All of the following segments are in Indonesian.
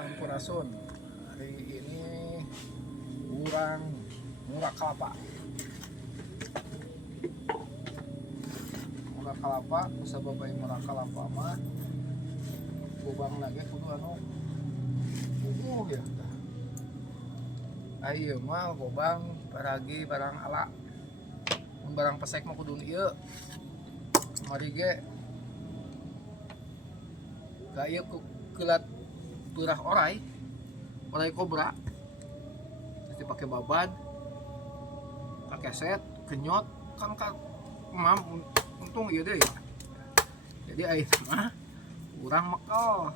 Sampurasun. Hari ini kurang murah kelapa. Murah kelapa, bisa bapak murah kelapa mah. Gobang lagi kudu anu. Ya. Ayo mah gobang baragi barang ala. Mun barang pesek mah kudu ieu. Mari ge. Gaya kelat turah orai kobra jadi pakai baban pakai set kenyot kan untung iya deh ya, jadi air mah kurang mekel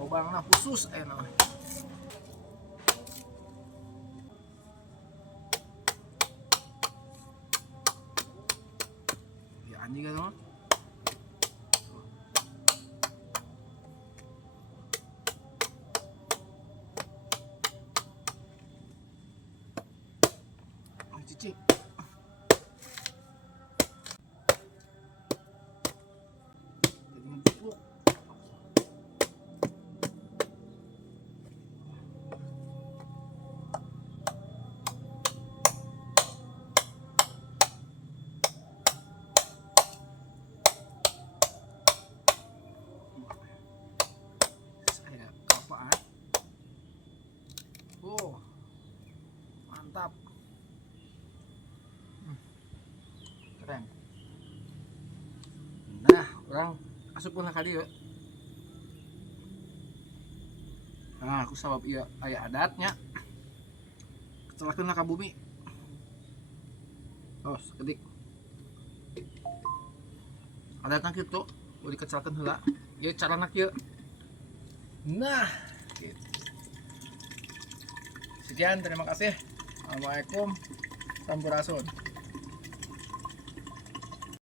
bobangna khusus enak ya anjing kan mah. Cicing. Jadi empuk. Saya kelapaan. Mantap. Keren. Nah, orang asupun kali ya. Nah, aku sabab iya aya adatnya. Kecelakaan ka bumi. Oh, sekedik. Adatna kitu, udah dikecelakaan heula. Ya carana kieu. Nah, gitu. Sekian, terima kasih. Assalamualaikum. Sampurasun.